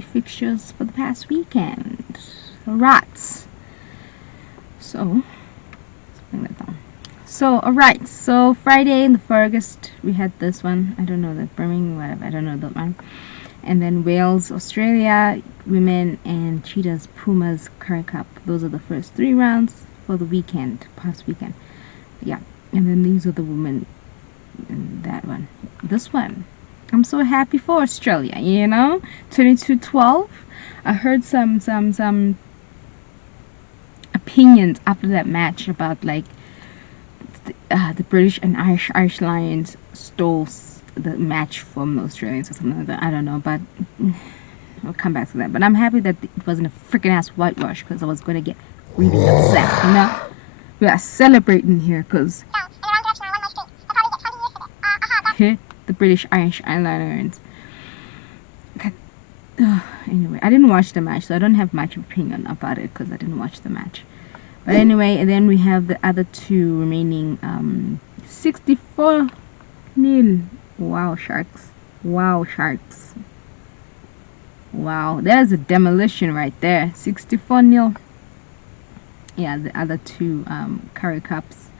the fixtures for the past weekend. Rats. So, let's bring that down. So, alright. So, Friday in the Fergus, we had this one. I don't know, the Birmingham, whatever. I don't know that one. And then Wales, Australia, women, and Cheetahs, Pumas, Currie Cup. Those are the first 3 rounds for the weekend, past weekend. Yeah. And then these are the women. And that one. This one. I'm so happy for Australia, 22-12. I heard some opinions after that match about like the British and Irish Lions stole the match from the Australians or something like that. I don't know, but I'll come back to that. But I'm happy that it wasn't a freaking ass whitewash, because I was going to get really upset, We are celebrating here because the British Irish Lions. Anyway, I didn't watch the match, so I don't have much opinion about it because I didn't watch the match. But anyway, and then we have the other 2 remaining. 64-0. Wow, Sharks. Wow, Sharks. Wow, there's a demolition right there. 64-0. Yeah, the other 2 Currie Cups,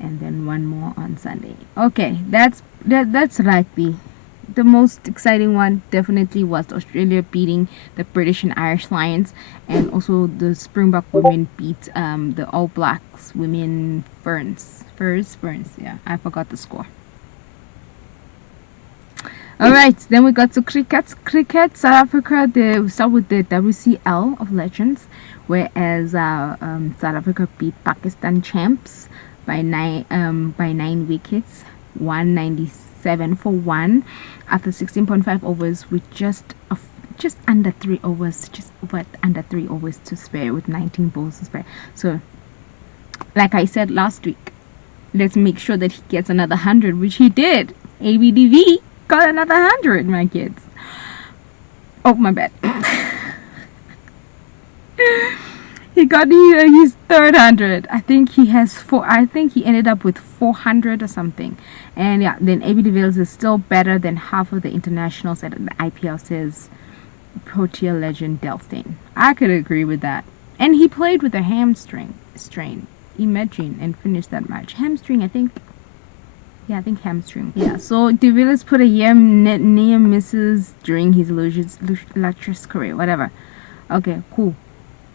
and then 1 more on Sunday. Okay, that's rugby. The most exciting one definitely was Australia beating the British and Irish Lions, and also the Springbok women beat the All Blacks women Ferns. Yeah, I forgot the score. Alright, then we got to cricket. South Africa, we start with the WCL of Legends, whereas South Africa beat Pakistan champs by 9 wickets, 197 for 1, after 16.5 overs with just under 3 overs, under 3 overs to spare, with 19 balls to spare. So, like I said last week, let's make sure that he gets another 100, which he did. ABDV got another 100, my kids. Oh, my bad. He got his third 100. I think he has 4. I think he ended up with 400 or something. And yeah, then AB de Villiers is still better than half of the internationals at the IPL, says Protea legend Delphine. I could agree with that. And he played with a hamstring strain. Imagine, and finished that match. Hamstring, I think. Yeah, I think hamstring. Yeah, so de Villiers put a year near misses during his illustrious career. Whatever. Okay, cool.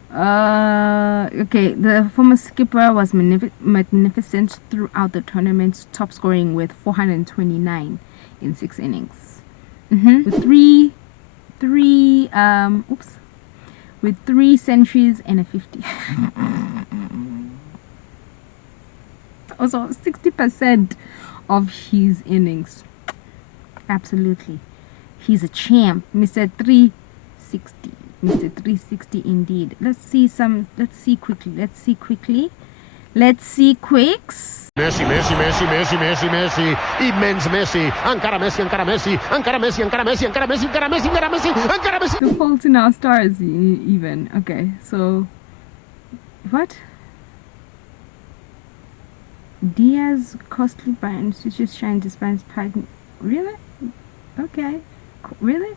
Okay, the former skipper was magnificent throughout the tournament, top scoring with 429 in 6 innings. With three centuries and a 50. Also 60% of his innings. Absolutely. He's a champ. Mr. 360. Mr. 360 indeed. Let's see quickly. Let's see quicks. Messi, immens Messi, encara Messi. The fault in our stars even. Okay, so what? Diaz costly Bayern switches shine despite really? Okay, really?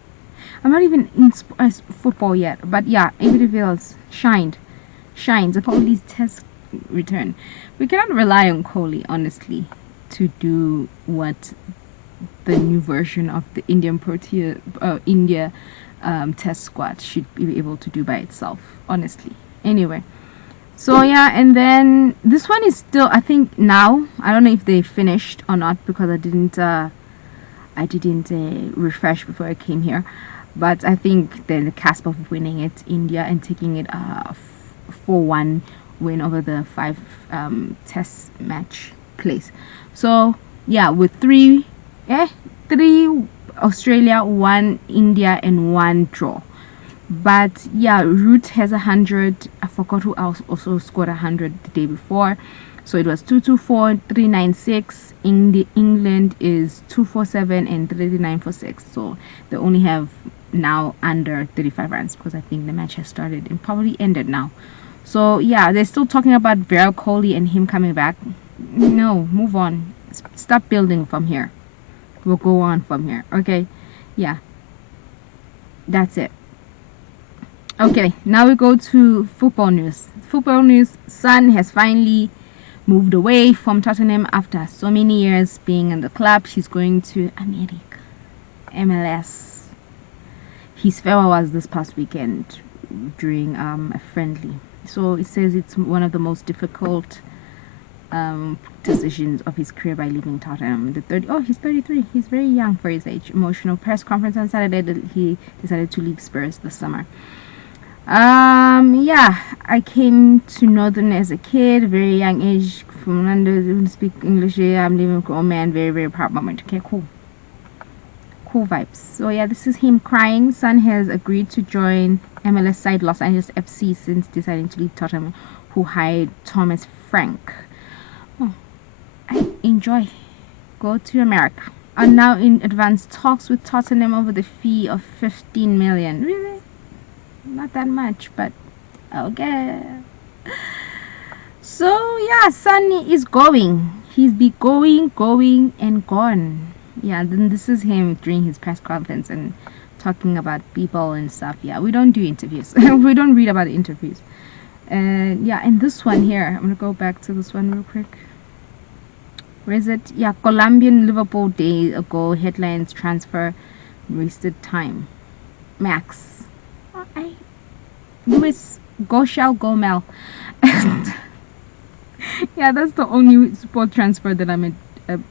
I'm not even in football yet, but yeah, AB de Villiers shines. Kohli's test return. We cannot rely on Kohli, honestly, to do what the new version of the India test squad should be able to do by itself, honestly. Anyway, so yeah, and then this one is still, I think now, I don't know if they finished or not, because I didn't refresh before I came here, but I think the cusp of winning it, India, and taking it 4-1 win over the 5 test match place. So yeah, with 3 Australia, 1 India, and 1 draw. But yeah, Root has 100. I forgot who else also scored 100 the day before. So it was 224, 396. England is 247 and 394.6. So they only have now under 35 runs, because I think the match has started and probably ended now. So yeah, they're still talking about Virat Kohli and him coming back. No, move on. Stop building from here. We'll go on from here. Okay, yeah, that's it. Okay, now we go to football news. Football news. Son has finally moved away from Tottenham after so many years being in the club. She's going to America, MLS. His farewell was this past weekend during a friendly. So it says it's one of the most difficult decisions of his career by leaving Tottenham. He's 33. He's very young for his age. Emotional press conference on Saturday that he decided to leave Spurs this summer. Yeah, I came to Northern as a kid, very young age, from London, didn't speak English. Yeah, I'm living with a man, very, very proud moment. Okay, cool. Cool vibes. So yeah, this is him crying. Son has agreed to join MLS side Los Angeles FC since deciding to leave Tottenham, who hired Thomas Frank. Oh, I enjoy. Go to America. Are now in advanced talks with Tottenham over the fee of 15 million. Really? Not that much, but okay. So yeah, Sonny is going. He's be going and gone. Yeah, then this is him during his press conference and talking about people and stuff. Yeah, we don't do interviews. We don't read about interviews. And yeah, and this one here, I'm gonna go back to this one real quick. Where is it? Yeah, Colombian Liverpool day ago headlines transfer wasted time. Max. Luis, go shall go Mel. Yeah, that's the only sport transfer that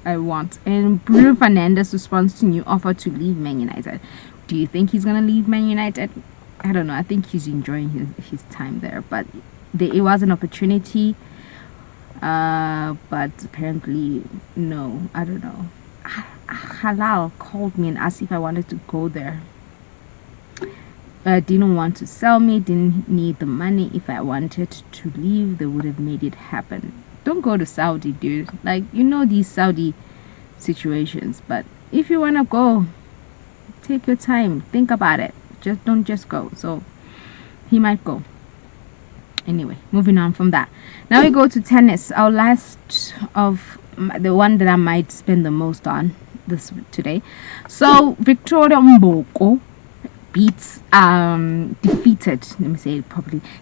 I want. And Bruno Fernandes responds to new offer to leave Man United. Do you think he's gonna leave Man United? I don't know. I think he's enjoying his time there, but it was an opportunity. But apparently no. I don't know. Halal called me and asked if I wanted to go there. Didn't want to sell me, didn't need the money. If I wanted to leave, they would have made it happen. Don't go to Saudi, dude. Like, you know these Saudi situations, but if you want to go, take your time, think about it. Don't just go. So he might go. Anyway, moving on from that. Now we go to tennis. Our last of the one that I might spend the most on today. So Victoria Mboko defeated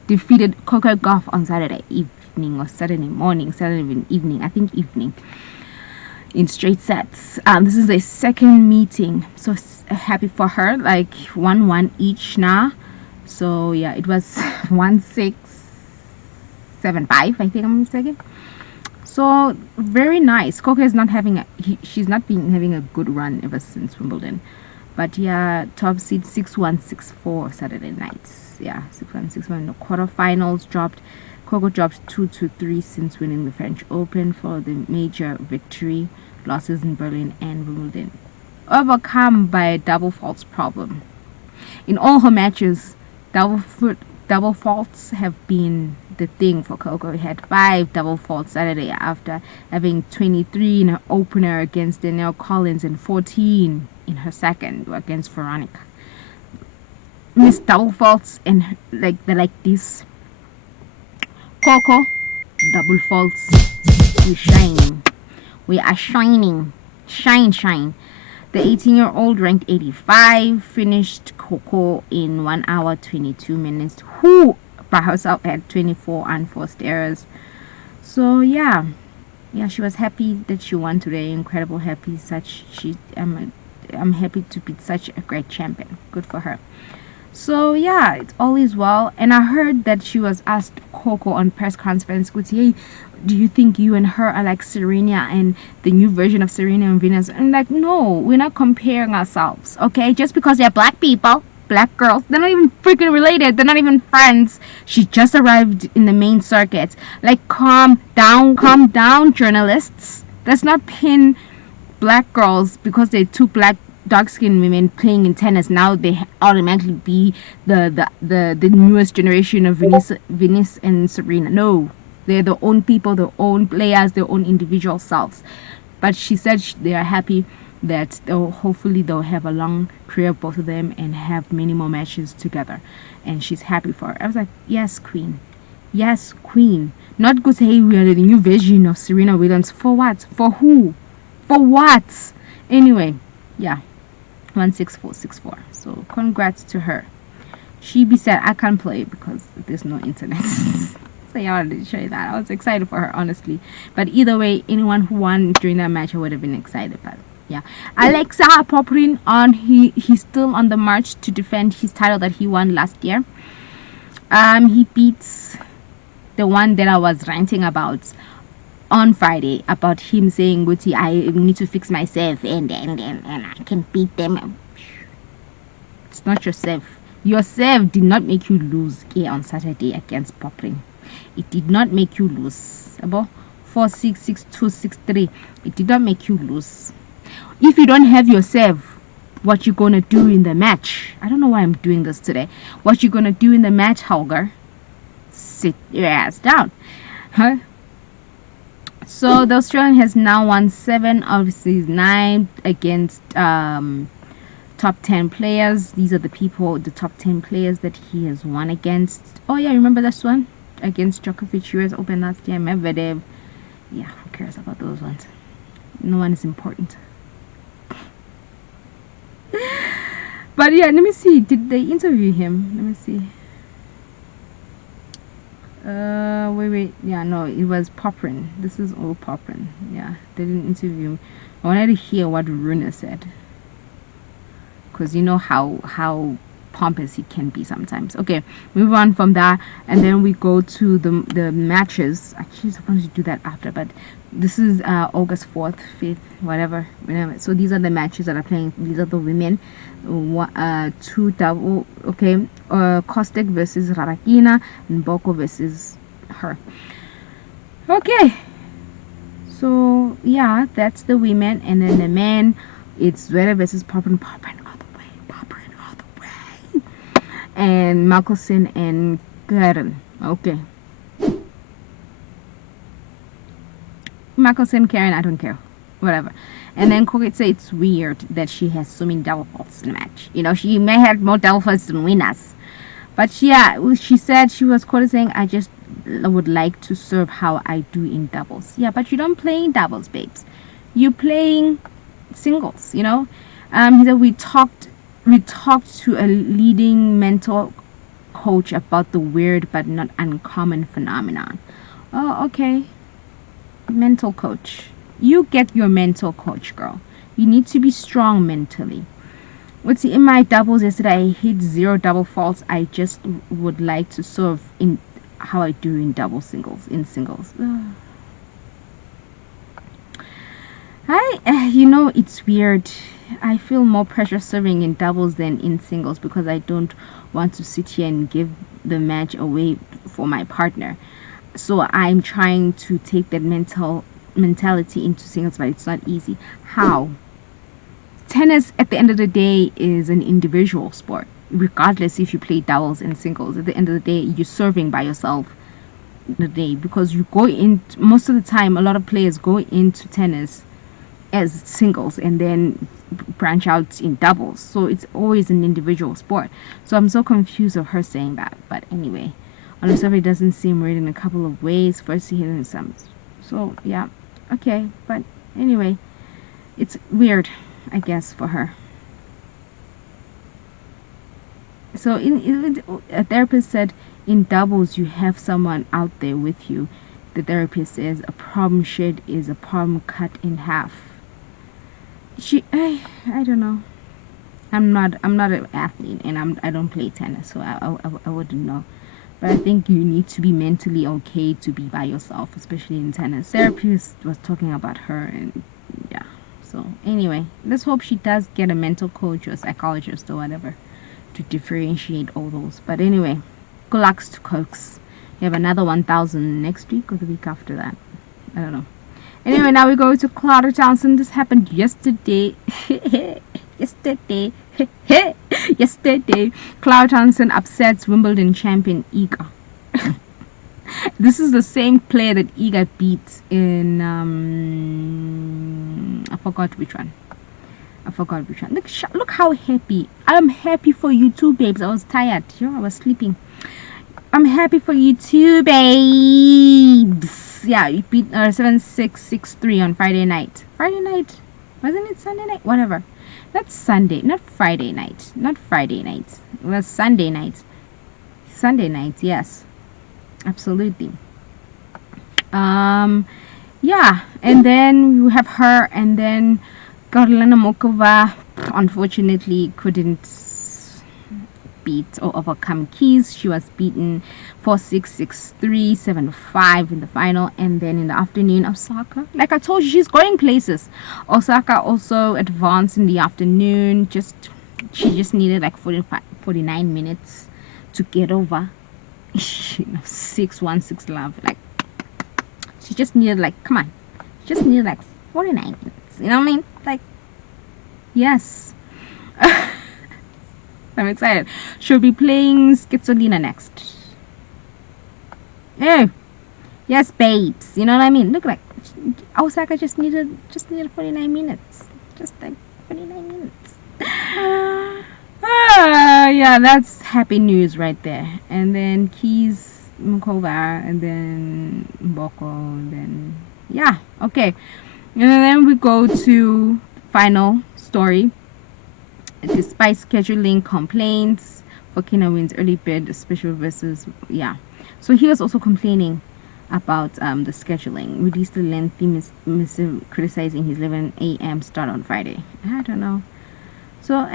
defeated Coco Gauff on Saturday evening or Saturday morning, Saturday evening, I think evening, in straight sets. This is a second meeting, so happy for her. Like 1-1 each now. So yeah, it was 1-6, 7-5, I think I'm mistaken. So very nice. Coco is not having she's not been having a good run ever since Wimbledon. But yeah, top seed 6-1, 6-4 Saturday nights. Yeah, 6-1, 6-1. The quarterfinals dropped. Coco dropped 2-3 since winning the French Open for the major victory. Losses in Berlin and Wimbledon. Overcome by a double faults problem. In all her matches, double faults have been the thing for Coco. We had 5 double faults Saturday after having 23 in her opener against Danielle Collins and 14 in her second against Veronica. Miss double faults and they're like this. Coco, double faults. We are shining. Shine. The 18-year-old ranked 85 finished Coco in 1 hour 22 minutes. Who by herself had 24 unforced errors. So yeah, she was happy that she won today. Incredible happy. I'm happy to be such a great champion. Good for her. So yeah, it's all is well. And I heard that she was asked Coco on press conference, hey, do you think you and her are like Serena and the new version of Serena and Venus? I'm like, no, we're not comparing ourselves, okay? Just because they're black people, black girls, they're not even freaking related, they're not even friends. She just arrived in the main circuit. Like, calm down, journalists. Let's not pin black girls because they're two black dark-skinned women playing in tennis. Now they automatically be the newest generation of Venus and Serena. No, they're their own people, their own players, their own individual selves. But she said they are happy that hopefully they'll have a long career, both of them, and have many more matches together. And she's happy for her. I was like, yes, queen. Yes, queen. Not go say, hey, we are the new version of Serena Williams. For what? For who? For what? Anyway, yeah. 16464. So congrats to her. She said, I can't play because there's no internet. So yeah, I wanted to show you that. I was excited for her, honestly. But either way, anyone who won during that match, I would have been excited. But yeah, Alexa Poprin he's still on the march to defend his title that he won last year. He beats the one that I was ranting about on Friday, about him saying, Guti, I need to fix myself and I can beat them. It's not yourself. Yourself did not make you lose on Saturday against Poprin. It did not make you lose. About 4-6, 6-2, 6-3. It did not make you lose. If you don't have yourself, what you gonna do in the match? I don't know why I'm doing this today. What you gonna do in the match, Holger? Sit your ass down. Huh? So the Australian has now won 7 of his 9 against top 10 players. These are the top 10 players that he has won against. Oh yeah, remember this one? Against Djokovic, US Open last year, Medvedev. Yeah, who cares about those ones? No one is important. But yeah, let me see. Did they interview him? Let me see. Wait. Yeah, no, it was Poprin. This is all Poprin. Yeah, they didn't interview him. I wanted to hear what Rune said, because you know how pompous he can be sometimes. Okay, move on from that, and then we go to the matches. Actually, I supposed to do that after, but this is August 4th, 5th, whatever. So these are the matches that are playing. These are the women. 2 double. Okay, Kostek versus Rarakina, and Boko versus her. Okay, so yeah, that's the women, and then the men, it's Zverev versus Poprin all the way, and Markelson and Karen. Okay, Markelson, Karen, I don't care, whatever. And then Coco said it's weird that she has so many double faults in the match. You know, she may have more double faults than winners, but yeah, she said, she was quoted saying, I just would like to serve how I do in doubles. Yeah, but you don't play in doubles, babes. You playing singles, you know. He said we talked to a leading mental coach about the weird but not uncommon phenomenon. Oh, okay. Mental coach. You get your mental coach, girl. You need to be strong mentally. Let's see, in my doubles yesterday, I hit 0 double faults. I just would like to serve in how I do in singles. You know, it's weird. I feel more pressure serving in doubles than in singles because I don't want to sit here and give the match away for my partner. So I'm trying to take that mentality into singles, but it's not easy. How? Tennis, at the end of the day, is an individual sport. Regardless if you play doubles and singles, at the end of the day, you're serving by yourself the day, because you go in, most of the time, a lot of players go into tennis as singles and then branch out in doubles. So it's always an individual sport. So I'm so confused of her saying that. But anyway, on the survey, it doesn't seem right in a couple of ways. First, he hit some. So yeah, okay. But anyway, it's weird, I guess, for her. So a therapist said in doubles you have someone out there with you. The therapist says a problem shared is a problem cut in half. I don't know. I'm not an athlete, and I don't play tennis, so I wouldn't know. But I think you need to be mentally okay to be by yourself, especially in tennis. Therapist was talking about her, and yeah. So anyway, let's hope she does get a mental coach or a psychologist or whatever to differentiate all those. But anyway, good luck to Cokes. You have another 1,000 next week or the week after that. I don't know. Anyway, now we go to Clara Townsend. This happened yesterday. Yesterday, Clara Townsend upsets Wimbledon champion Iga. This is the same player that Iga beat in I forgot which one. Look how happy. I'm happy for you too, babes. I was tired. I was sleeping. I'm happy for you too, babes. Yeah, you beat 7-6, 6-3 on Friday night. Friday night? Wasn't it Sunday night? Whatever. That's Sunday, not Friday night. Not Friday night. It was Sunday night. Sunday night, yes, absolutely. Yeah, and then you have her, and then Karolina Mokova unfortunately couldn't beat or overcome Keys. She was beaten 4-6, 6-3, 7-5 in the final. And then in the afternoon, Osaka, like I told you, she's going places. Osaka also advanced in the afternoon. She just needed like 49 minutes to get over 6-1, 6-love. Like, she just needed, like, come on, she just needed like 49 minutes, you know what I mean? Like, yes. I'm excited. She'll be playing Schizolina next. Oh, yes, babes. You know what I mean? Look, like Osaka just needed 49 minutes. Just like 49 minutes. Yeah, that's happy news right there. And then Keys, Mukova, and then Mboko, and then yeah, okay. And then we go to final story. Despite scheduling complaints, Fokina wins early bid special versus so he was also complaining about the scheduling. Released a lengthy missive criticizing his 11 a.m. start on Friday. I don't know, so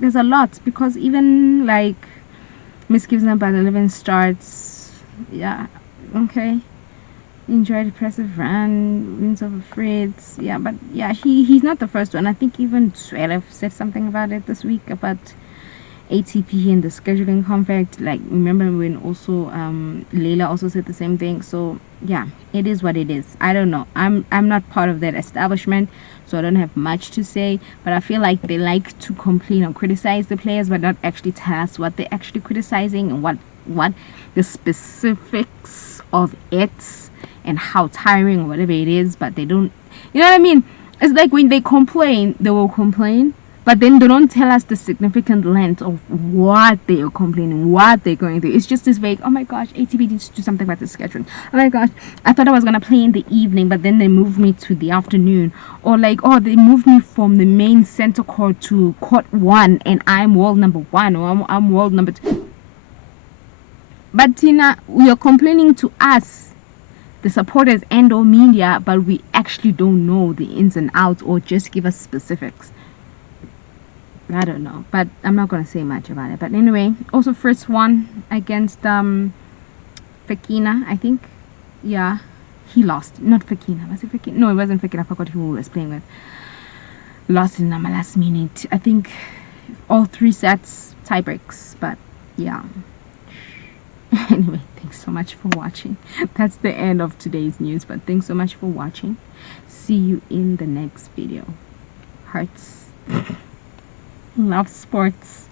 there's a lot, because even like misgives about 11 starts. Yeah, okay, enjoyed depressive run, wins over Fritz. Yeah, but yeah, he's not the first one. I think even Zverev said something about it this week about ATP and the scheduling conflict. Like, remember when also Leila also said the same thing. So yeah, it is what it is. I don't know. I'm not part of that establishment, so I don't have much to say. But I feel like they like to complain or criticize the players, but not actually tell us what they're actually criticizing and what the specifics of it and how tiring or whatever it is. But they don't, you know what I mean? It's like when they complain, they will complain, but then they don't tell us the significant length of what they are complaining, what they're going through. It's just this vague, oh my gosh, ATP needs to do something about the scheduling. Oh my gosh, I thought I was going to play in the evening, but then they moved me to the afternoon. Or like, oh, they moved me from the main center court to court 1, and I'm world number 1, or I'm world number 2. But Tina, you're complaining to us, the supporters and or media, but we actually don't know the ins and outs, or just give us specifics. I don't know, but I'm not gonna say much about it. But anyway, also first one against Fekina, I think. Yeah, he lost. Not Fekina. Was it Fekina? No, it wasn't Fekina. I forgot who he was playing with. Lost in the last minute. I think all 3 sets tie breaks. But yeah. Anyway, thanks so much for watching. That's the end of today's news, but thanks so much for watching. See you in the next video. Hearts. Love sports.